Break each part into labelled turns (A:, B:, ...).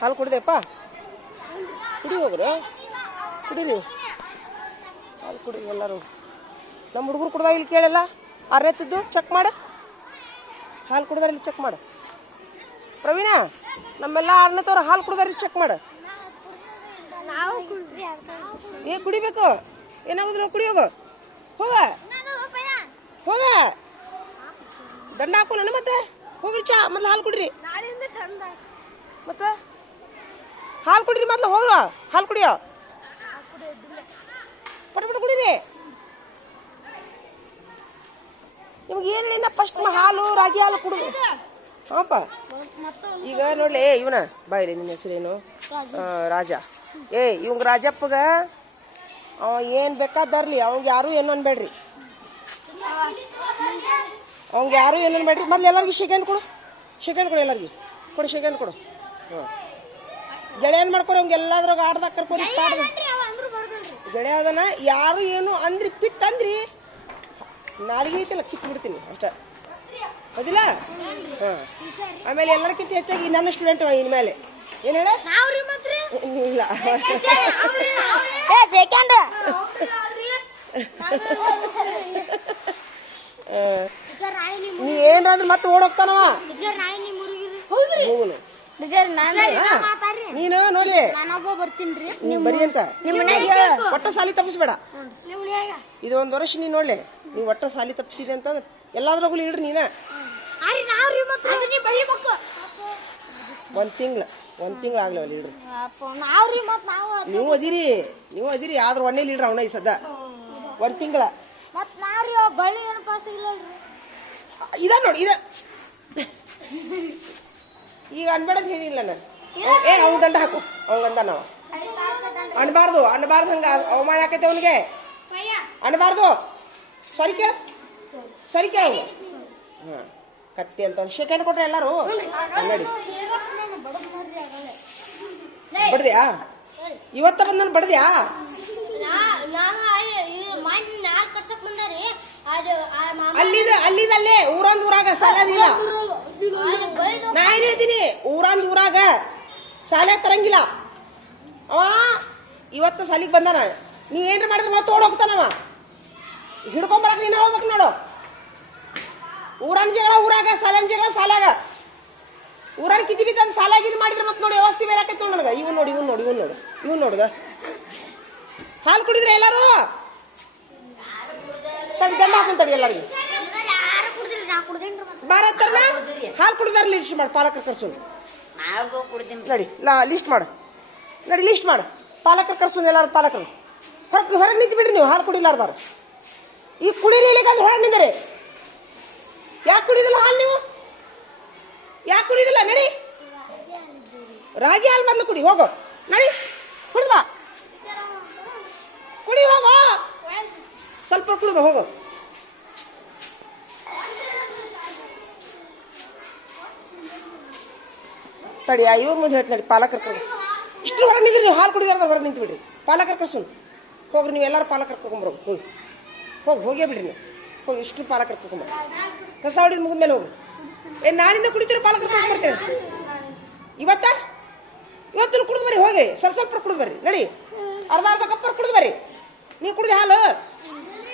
A: ಹಾಲು ಕುಡ್ದೆಪ್ಪ? ಕುಡಿ ಹೋಗ್ರಿ? ಕುಡೀರಿ. ಹಾಲು ಕುಡಿ ಎಲ್ಲರೂ. ನಮ್ಮ ಹುಡುಗರು ಕುಡ್ದ ಇಲ್ಲಿ ಕೇಳಲ್ಲ? ಆರನೇತಿದ್ದು ಚೆಕ್ ಮಾಡು. ಹಾಲು ಕುಡ್ದಾರ ಇಲ್ಲಿ ಚೆಕ್ ಮಾಡು. ಪ್ರವೀಣ, ನಮ್ಮೆಲ್ಲ ಆರನೇತವ್ರು ಹಾಲು ಕುಡ್ದಾರ ಚೆಕ್ ಮಾಡು. ಏ, ಕುಡಿಬೇಕು? ಏನಾಗುದಿಲ್ಲ, ಕುಡಿ ಹೋಗು. ಹೋಗ. ಹೋಗ. ದಂಡ ಹಾಕೋಣ ಮತ್ತೆ? ಹೋಗ್ರಿ ಚಾ, ಮೊದ್ಲು ಹಾಲು ಕುಡ್ರಿ. ಮತ್ತೆ? ಹಾಲು ಕುಡಿರಿ ಮೊದ್ಲು ಹೋಗ ಹಾಲು ಕುಡಿಯೋ? ಪಟ ಪಟ ಕುಡೀರಿ. ನಿಮ್ಗೆ ಏನು ಹೇಳಿನ ಫಸ್ಟ್ ಹಾಲು ರಾಗಿ ಹಾಲು ಕುಡು. ಹಾಂಪ ಈಗ ನೋಡ್ಲಿ ಏ ಇವನ ಬಾಯಿಲಿ ನಿನ್ನ ಹೆಸರೇನು? ರಾಜ. ಏ ಇವಂಗ ರಾಜಪ್ಪಗ ಅವ ಏನು ಬೇಕಾದರ್ಲಿ ಅವಂಗ ಯಾರು ಏನು ಅನ್ಬೇಡ್ರಿ. ಅವಂಗ ಯಾರು ಏನು ಅನ್ಬೇಡ್ರಿ? ಮೊದ್ಲು ಎಲ್ಲರಿಗೂ ಶಿಕೆನ್ ಕೊಡು. ಶಿಕೆನ್ ಕೊಡು ಎಲ್ಲರಿಗೂ. ಕೊಡು ಶಿಕೆನ್ ಕೊಡು. ಹಾಂ ಗೆಳೆಯನ್ ಮಾಡ್ಕೊರಿ ಅವ್ಗೆ ಎಲ್ಲಾದ್ರಾಗ ಆಡ್ದಾಗ ಕರ್ಕೊರಿ ಪಾಡ್ದ. ಗೆಳೆಯ ಅದನ್ನ ಯಾರು ಏನು ಅಂದ್ರಿ ಪಿಟ್ ಅಂದ್ರಿ. ನಾಲಿಗೆ ಐತಲ್ಲ ಕಿತ್ತು ಬಿಡ್ತೀನಿ ಅಷ್ಟ. ಹೌದಿಲ್ಲ? ಹಾಂ. ಆಮೇಲೆ ಎಲ್ಲರಕ್ಕಿಂತ ಹೆಚ್ಚಾಗಿ ನನ್ನ ಸ್ಟೂಡೆಂಟ್ ಇನ್ಮೇಲೆ ಏನ್ ಹೇಳ? ಇಲ್ಲ. ನೀ ಏನಾದ್ರು ಮತ್ತೆ ಓಡೋಗ್ತಾನವ?
B: ನಾನು
A: ನೋಡಿ?
B: ನಾನೊಬ್ಬ ಬರ್ತೀನ್ರಿ.
A: ನೀನ್ ಬರಿ ಅಂತ.
B: ನಿಮ್ಮ ಮನ್ಯಾಗ
A: ಒಟ್ಟ ಸಾಲಿ ತಪ್ಪಿಸ್ಬೇಡ. ಇದು ಒಂದು ವರ್ಷ ನೀನ್ ನೋಡ್ಲೆ. ನೀವು ಒಟ್ಟ ಸಾಲಿ ತಪ್ಪಿಸಿದೆ ಅಂತಂದ್ರೆ ಎಲ್ಲಾದ್ರಾಗೂ ಇಡ್ರಿ ನೀನ.
B: ಒಂದ್ ತಿಂಗ್ಳ ಒಂದ್ ತಿಂಗ್ಳ ನೀ ಬರೀಬೇಕು
A: ಒಂದು ತಿಂಗ್ಳು ಒಂದು ತಿಂಗ್ಳು ಆಗ್ಲಿ ಅಲ್ಲಿ ಇಡ್ರಿ.
B: ನಾವು
A: ಅದಿರಿ ನೀವು ಅದಿರಿ ಆದ್ರ ಒಣ್ಣೆ ಇಡ್ರಿ ಅವನ ಈ ಸದ್ದ. ಒಂದ್ ತಿಂಗ್ಳ. ಇದ ನೋಡಿ ಇದ. ಈಗ ಅನ್ಬೇಡ ಏನಿಲ್ಲ ಹೇಳಿಲ್ಲ ನಾನು. ಏ ಅವ್ನ ದಂಡ ಹಾಕು. ಅವಂಗಂದ ನಾವು. ಅನ್ಬಾರ್ದು ಅನ್ಬಾರ್ದು ಹಂಗ. ಅವಮಾನ ಆಕೈತೆ ಅವನಿಗೆ. ಅನ್ಬಾರ್ದು. ಸರಿ ಕೇಳ. ಸರಿ ಕೇಳ ಹಾಂ, ಕತ್ತಿ ಅಂತ ಶೇಖಂಡ್ ಕೊಟ್ರೆ ಎಲ್ಲರೂ? ಅಂಗಡಿ ಬಡ್ದ್ಯಾ? ಇವತ್ತ ಬಂದ ನಾನು ಬಡ್ದ್ಯಾ? ಅಲ್ಲಿದ, ಅಲ್ಲಿದಲ್ಲೇ. ಊರಂದ್ ಊರಾಗ ಸಾಲದಿಲ್ಲ. ನಾ ಏನ್ ಹೇಳ್ತೀನಿ ಊರಂದ್ ಊರಾಗ ಸಾಲ ತರಂಗಿಲ್ಲ. ಅವ ಇವತ್ತು ಸಾಲಿಗೆ ಬಂದಾನ. ನೀ ಏನ್ರ ಮಾಡಿದ್ರೆ ಮತ್ತೆ ಓಡ್ ಹೋಗ್ತಾನವ ಹಿಡ್ಕೊಂಬರಕ್ ನೀನು ಹೋಗ್ಬೇಕು ನೋಡು. ಊರಂಜಿಗಳ ಜಗಳ ಊರಾಗ ಸಾಲನ್ ಜಗಳ ಸಾಲಾಗ. ಊರನ್ ಕಿತಿ ತಂದು ಸಾಲ ಇದು ಮಾಡಿದ್ರೆ ಮತ್ತೆ ನೋಡಿ ವ್ಯವಸ್ಥೆ ಬೇರೆ ಆಕೈತೆ ನೋಡಿ ನನಗೆ. ಇವನ್ ನೋಡಿ ಇವನ್ ನೋಡಿ ಇವನ್ ನೋಡು ಇವನ್ ನೋಡುದ. ಹಾಲು ಕುಡಿದ್ರೆ ಎಲ್ಲಾರು? ತಡಿ ಗಂಡ ಹಾಕೊಂಡ್ ತಡಿ ಎಲ್ಲರಿಗೂ. ಬಾರತ್ತರ್ನ ಹಾಲು ಕುಡಿದಾರ ಲೀಡ್ಸ್ ಮಾಡಿ ಪಾಲಕರು
C: ಕರ್ಸೋದು.
A: ನಡಿ, ನಾ ಲಿಸ್ಟ್ ಮಾಡು. ನಡಿ ಲಿಸ್ಟ್ ಮಾಡು. ಪಾಲಕರು ಕರ್ಸು, ಎಲ್ಲಾರು ಪಾಲಕರು. ಹೊರಗೆ ಹೊರಗೆ ನಿಂತು ಬಿಡ್ರಿ ನೀವು, ಹಾಲು ಕುಡಿಲಾರ್ದಾರ ಈಗ ಕುಡೀರಿ ಇಲ್ಲಿಗಂದ್ರೆ ಹೊರಗೆ ನಿಂದರೆ. ಯಾಕೆ ಕುಡಿದಿಲ್ಲ ಹಾಲು ನೀವು? ಯಾಕೆ ಕುಡಿದಿಲ್ಲ? ನಡಿ. ರಾಗಿ ಹಾಲು ಮೊದಲು ಕುಡಿ, ಹೋಗು. ನಡಿ. ಕುಡಿದ್ವಾ? ಕುಡಿ, ಹೋಗೋ. ಸ್ವಲ್ಪ ಕುಡಿದ ಹೋಗು. ತಡಿ ಇವ್ರ ಮುಂದೆ ಹೇಳ್ತೀನಿ ನಡಿ, ಪಾಲಕರು ಕರ್ಕೊಂಡು. ಇಷ್ಟು ಹೊರಗೆ ನಿಂದ್ರಿ, ನೀವು ಹಾಲು ಕುಡಿಯಾರ್ದ ಹೊರಗೆ ನಿಂತು ಬಿಡ್ರಿ ಪಾಲಕರು ಕರ್ಸು. ಹೋಗ್ರಿ, ನೀವು ಎಲ್ಲರೂ ಪಾಲಕರು ಕರ್ಕೊಂಬರೋಗಿ ಹೋಗಿ ಹೋಗಿ. ಹೋಗೇ ಬಿಡ್ರಿ ನೀವು. ಹೋಗಿ ಇಷ್ಟು ಪಾಲಕರು ಕರ್ಕೊಂಬರ್ರಿ. ಕಸ ಹೊಡಿದ ಮುಗಿದ ಮೇಲೆ ಹೋಗ್ರಿ. ಏ ನಾಳಿಂದ ಕುಡಿತೀರ ಪಾಲಕರು ಕರ್ಕೊಂಬರ್ತೀರ ಇವತ್ತ? ಇವತ್ತು ಕುಡಿದು ಬರ್ರಿ ಹೋಗಿ ಸ್ವಲ್ಪ ಸ್ವಲ್ಪ ಕುಡಿದು ಬರ್ರಿ. ನಡಿ. ಅರ್ಧ ಅರ್ಧ ಕಪ್ಪರ್ ಕುಡಿದು ಬರ್ರಿ. ನೀವು ಕುಡಿದ ಹಾಲು.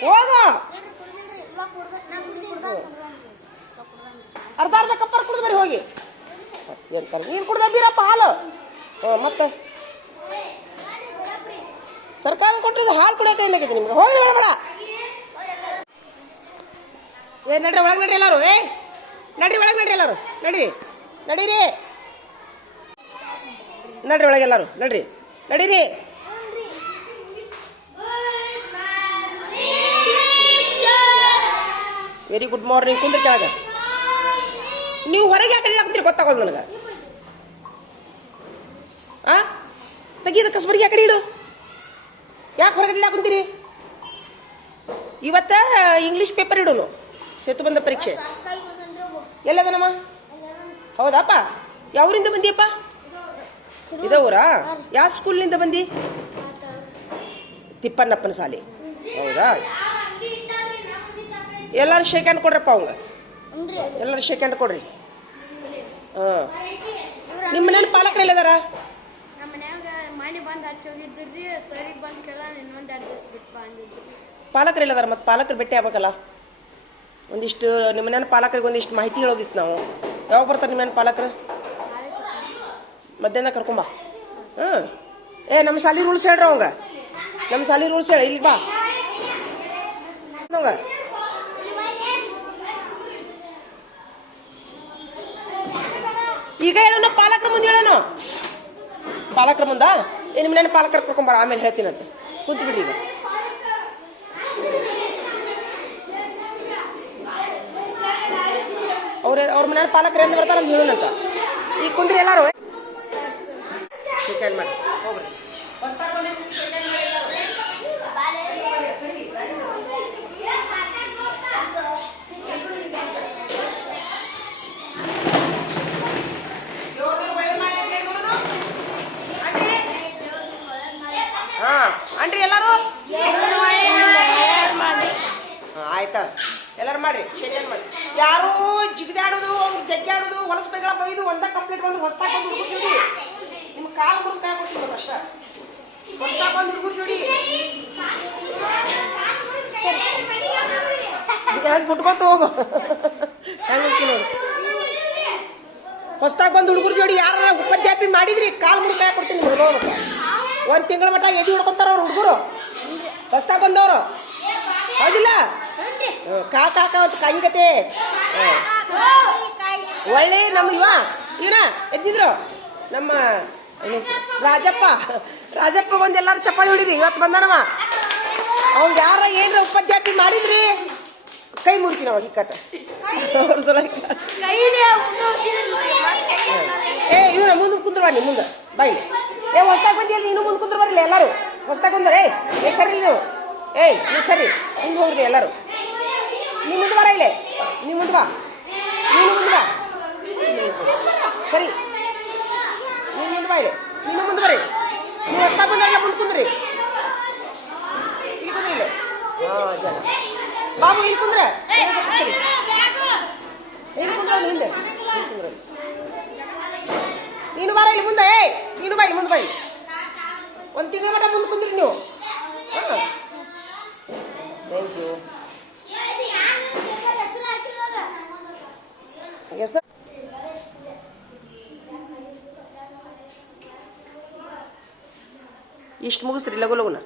A: ಹೋಗ. ಅರ್ಧ ಅರ್ಧ ಕಪ್ಪರ್ ಕುಡಿದು ಬರ್ರಿ, ಹೋಗಿ. ಮತ್ತೇನ್ತಾರೆ ನೀನು ಕುಡ್ದ ಬೀರಪ್ಪ ಹಾಲು? ಹಾಂ, ಮತ್ತೆ? ಸರ್ಕಾರ ಕೊಟ್ಟಿದ್ದು ಹಾಲು ಕುಡಿಯೋಕೆ ಏನಾಗಿದೆ ನಿಮ್ಗೆ? ಹೋಗಿ ಬೇಡ ಏ, ನಡ್ರಿ, ಒಳಗೆ ನಡ್ರಿ ಎಲ್ಲರೂ. ಏ, ನಡ್ರಿ, ಒಳಗೆ ನಡ್ರಿ ಎಲ್ಲರೂ. ನಡ್ರಿ. ನಡೀರಿ. ನಡ್ರಿ, ಒಳಗೆ ಎಲ್ಲರೂ. ನಡ್ರಿ. ನಡೀರಿ. ವೆರಿ ಗುಡ್ ಮಾರ್ನಿಂಗ್ ಕುಂದ್ರಿ ಕೆಳಗೆ. ನೀವು ಹೊರಗೆ ಯಾಕೆ ಕುಂತೀರಿ ಗೊತ್ತಾಗೋದು ನನಗೆ. ಆ? ತೆಗೀದ ಕಸ್ಬರ್ಗಿ ಆ ಕಡೆ ಇಡು. ಯಾಕೆ ಹೊರಗಡೆ ಕುಂತೀರಿ? ಇವತ್ತ ಇಂಗ್ಲೀಷ್ ಪೇಪರ್ ಇಡೋನು ಸೇತುಬಂಧ ಪರೀಕ್ಷೆ. ಎಲ್ಲದನಮ್ಮ? ಹೌದಪ್ಪ? ಯಾವೂರಿಂದ ಬಂದಿಯಪ್ಪ? ಇದವರಾ? ಯಾವ ಸ್ಕೂಲ್ನಿಂದ ಬಂದಿ? ತಿಪ್ಪಣ್ಣಪ್ಪನ ಸಾಲಿ ಹೌದಾ? ಎಲ್ಲರೂ ಶೇಕ್ ಹ್ಯಾಂಡ್ ಕೊಡ್ರಪ್ಪ ಅವಂಗ. ಎಲ್ಲರೂ ಶೇಕ್ ಹ್ಯಾಂಡ್ ಕೊಡ್ರಿ. ಹಾಂ. ನಿಮ್ಮ ಮನೇಲಿ ಪಾಲಕರು ಎಲ್ಲದಾರ
B: ನಮ್ಮ ಮನ್ಯಾಗ ಮನೆ ಬಂದು ಹಚ್ಚಿ
A: ಪಾಲಕರು ಇಲ್ಲದಾರ ಮತ್ತೆ ಪಾಲಕರು ಭೇಟಿ ಆಗ್ಬೇಕಲ್ಲ? ಒಂದಿಷ್ಟು ನಿಮ್ಮ ಮನೇನ ಪಾಲಕರಿಗೆ ಒಂದಿಷ್ಟು ಮಾಹಿತಿ ಹೇಳೋದಿತ್ತು ನಾವು. ಯಾವಾಗ ಬರ್ತಾರೆ ನಿಮ್ಮ ಪಾಲಕರು? ಮಧ್ಯಾಹ್ನ ಕರ್ಕೊಂಬಾ ಹಾಂ. ಏ ನಮ್ಮ ಸಾಲಿ ರೂಲ್ಸ್ ಹೇಳ್ರಿ ಅವಂಗ. ನಮ್ಮ ಸಾಲಿ ರೂಲ್ಸ್ ಹೇಳಿ, ಇಲ್ಲಿ ಬಾ. ಈಗ ಹೇಳೋಣ ಪಾಲಕರ ಮುಂದೆ ಹೇಳೋಣ ಪಾಲಕರ ಮುಂದ? ನಿಮ್ಮ ಮನೇನ ಪಾಲಕರ ಕರ್ಕೊಂಬಾರ ಆಮೇಲೆ ಹೇಳ್ತೀನಂತೆ. ಕುಂತು ಬಿಡ್ರಿ ಈಗ. ಅವ್ರ ಅವ್ರ ಮನೆಯ ಪಾಲಕರು ಎಂದು ಬರ್ತಾರ ಅಂತ ಹೇಳೋಣಂತ. ಈಗ ಕುಂದ್ರಿ ಎಲ್ಲಾರು. ಮಾಡಿ. ಹೋಗ್ರಿ ಹಾ ಅನ್ರಿ ಎಲ್ಲಾರು ಹಾ, ಆಯ್ತಾ ಎಲ್ಲಾರು ಮಾಡ್ರಿ ಶೇಖರ್ ಮಾಡಿ ಯಾರು ಜಿಗಿದಾಡೋದು ಅವ್ರು ಜಗ್ಗಾಡೋದು ಹೊಲಸ್ಬೇಕಲ್ಲ ಬೈದು ಒಂದ ಕಂಪ್ಲೀಟ್ ಬಂದು ಹೊಸ್ತಾಗ ಬಂದು ಹುಡುಗರು ಜೋಡಿ ನಿಮ್ಮ ಕಾಲು ಮುರಿಸ್ಕಾಯ ಕೊಡ್ತೀನಿ ಅಷ್ಟ. ಹೊಸ್ತಾಗ ಬಂದು ಹುಡುಗರು ಜೋಡಿ. ಹೆಂಗೆ ಬಿಟ್ಕೊತ ಹೋಗು. ಹೆಂಗೆ ಹೋಗ್ತೀನಿ ಹೊಸ್ತಾಗ ಬಂದು ಹುಡುಗರು ಜೋಡಿ ಯಾರ ಉಪಾಧ್ಯಾಪಿ ಮಾಡಿದ್ರಿ ಕಾಲು ಮುರಿಸ್ಕಾಯ ಕೊಡ್ತೀನಿ ಹುಡುಗರು ಒಂದು ತಿಂಗಳ ಮಟ್ಟ ಎದಿ ಹುಡ್ಕೊತಾರ ಅವ್ರು ಹುಡುಗರು. ಹೊಸ್ತಾಗ ಬಂದವರು. ಹೌದಿಲ್ಲ? ಕಾಕಾಕ ಅಂತ ಕಾಯಿಗತೆ ಒಳ್ಳೆ ನಮ್ಮ ಇವ ಇವನ, ಎದ್ದಿದ್ರು. ನಮ್ಮ ರಾಜಪ್ಪ. ರಾಜಪ್ಪ ಬಂದು ಎಲ್ಲಾರು ಚಪ್ಪಾಳಿ ಹೊಡಿದ್ರಿ ಇವತ್ತು ಬಂದಾನವ. ಅವ್ನ್ ಯಾರ ಏನ್ರ ಉಪಾಧ್ಯಾಪಿ ಮಾಡಿದ್ರಿ? ಕೈ ಮುರ್ಕಿ ನಾವು ಹಿಕ್ಕಟ್ಟ ಏ, ಇವನ ಮುಂದೆ ಕುಂದ್ರ ಬನ್ನಿ ಮುಂದೆ. ಬಾಯಿ ಏ, ಹೊಸ್ದಾಗ್ ಬಂದಿಯಲ್ಲಿ ನೀನು ಮುಂದೆ ಕುಂದ್ರ ಬರಲಿ ಎಲ್ಲಾರು. ಹೊಸ್ದಾಗ್ ಬಂದ್ರೆ ಏ ಸರಿ ನೀವು ಏಯ್ ನೀವು ಸರಿ. ಹಿಂಗೆ ಹೋಗ್ರಿ ಎಲ್ಲಾರು. ನೀ ಮುಂದೆ ಬರ ಇಲ್ಲೇ. ನೀ ಮುಂದೆ ಬಾ ನೀನು ಮುಂದೆ ಬಾ ಸರಿ ನೀನು ಮುಂದೆ ಬಾ ಇಲ್ಲಿ ನೀನು ಮುಂದೆ ಬರ್ರಿ ನೀವು ಹೊಸ್ದಾಗ್ ಬಂದಾರಲ್ಲ ಮುಂದೆ ಕುಂದ್ರಿ ಇಲ್ಲಿ ಕುಂದ್ರಿ ಇಲ್ಲಿ ಹಾಂ ಜನ ಬಾಬು ಇಲ್ಲಿ ಕುಂದ್ರ ಇನ್ನೊಂದ್ ಸ್ವಲ್ಪ ಸರಿ ಇಲ್ಲಿ ಕುಂದ್ರ ಅವ್ನು ಹಿಂದೆ ಇಲ್ಲಿ ಕುಂದ್ರ ಅಲ್ಲಿ. ನೀನು ಬಾರ ಇಲ್ಲಿ ಮುಂದೆ ಏಯ್ ನೀನು ಬಾ ಇಲ್ಲಿ ಮುಂದೆ ಬಾ ಇಲ್ಲಿ ಒಂದು ತಿಂಗಳ ಮಟ್ಟ ಮುಂದೆ ಕುಂದ್ರಿ ನೀವು ಹಾಂ ಥ್ಯಾಂಕ್ ಯು ಹೆಸರು ಇಷ್ಟು ಮುಗಿಸ್ರಿ ಲಗು ಲಗುನ.